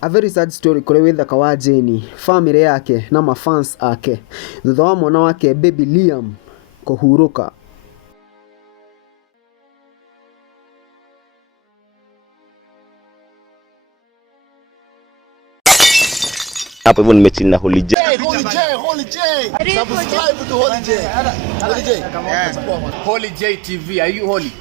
A very sad story kuri Waithaka wa Jane, family yake na mafans ake thutha wa mwana wake baby Liam kuhuruka. Hapo hivyo nimechini na Holy J. Subscribe to Holy J. Holy J TV. Are you holy?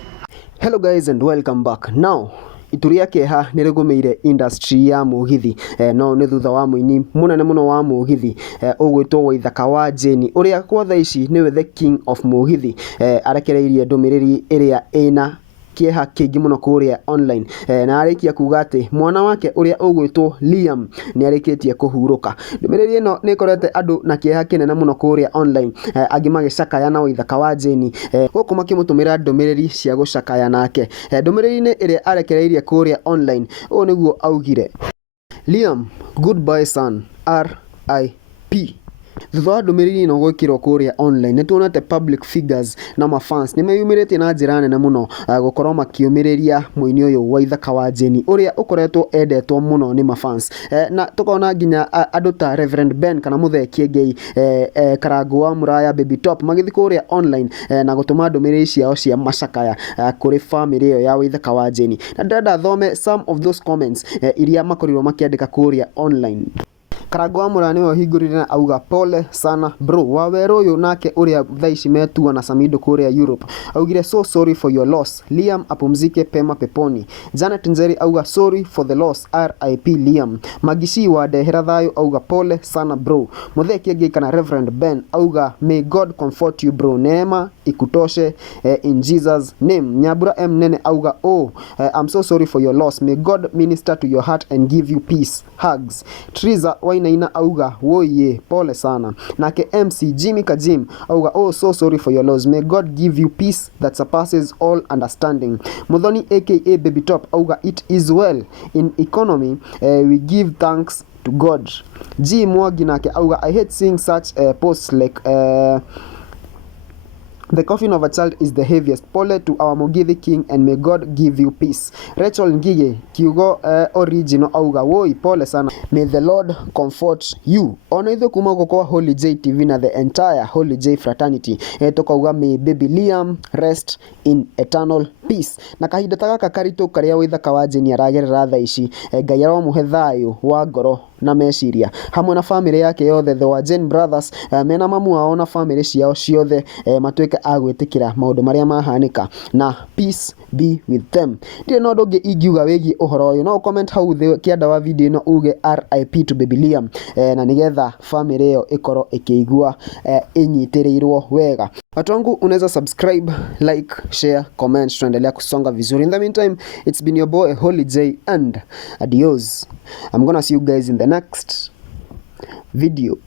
Hello guys and welcome back. Now ituri keha nirigumeire industry ya mugithi no ni thutha wa muini munene muno wa mugithi ugwitwo Waithaka wa Jane uria kwa thaici niwe the king of mugithi arekereirie ndumiriri iria ina kieha kingi muno kuria online na arikia kuga ati mwana wake uria ugwitwo Liam ni arikitie kuhuruka. Ndumiriri ino ni korete andu na kieha kinene muno kuria online agi magicakaya na Waithaka wa Jane guku makimutumira ndumiriri cia gucakaya nake. Ndumiriri ni iria arekereirie kuria online o niguo augire: Liam, goodbye son, R.I.P. Thutha wa ndumiriri ino gwikirwo kuria online nituonete public figures na mafans nimeyumirite na njira nene muno gukorwo makiumiriria muini uyu Waithaka wa Jane uria ukoretwo endetwo muno ni mafans na tukona nginya andu ta Reverend Ben kana mutheki ngei Karangwa Muraya Baby Top magithi kuria online na gutuma ndumiriri ciao cia macakaya kuri family iyo ya Waithaka wa Jane. Na ndenda thome some of those comments iria makorirwo makiandika kuria online. Karangwa Muraya niwe hingurire na auga pole sana bro waweru uyu nake uria thaici metua na samindo kuria Europe augire so sorry for your loss Liam apumzike pema peponi. Janet Njeri auga sorry for the loss R.I.P Liam. Magishi wa dehera thayo auga pole sana bro. Mutheki ngei kana Reverend Ben auga may God comfort you bro, neema ikutoshe in Jesus name. Nyabura M Nene auga I'm so sorry for your loss, may God minister to your heart and give you peace, hugs. Triza Wainaina auga woye pole sana. Nake MC Jimmy Kajim auga so sorry for your loss, may God give you peace that surpasses all understanding. Muthoni aka Baby Top auga it is well in economy, we give thanks to God. G Mwangi nake auga I hate seeing such posts like the coffin of a child is the heaviest. Pole to our Mugithi king and may God give you peace. Rachel Ngige kiugo original auga woi pole sana, may the Lord comfort you. Ona ithu kuma kwa Holy J TV na the entire Holy J fraternity tukauga may baby Liam rest in eternal peace. Na kahinda taka karito karia Waithaka wa Jane aragerera thaici Ngai aromuhe thayu wa ngoro na meciria hamwe na family yake yothe the Wajane brothers mena mamu wao na family ciao ciothe matuike agwitikira maundu maria mahanika na peace be with them. Ndire no ndonge ingiuga wegi uhoro uyu no comment hau the kianda wa video ino uge R.I.P to baby Liam na nigetha family yo ikoro ikiigua inyitirirwo wega. Watu wangu unaweza subscribe, like, share, comment, tuendelea kusonga vizuri. In the meantime, it's been your boy Holy J and adios. I'm gonna see you guys in the next video.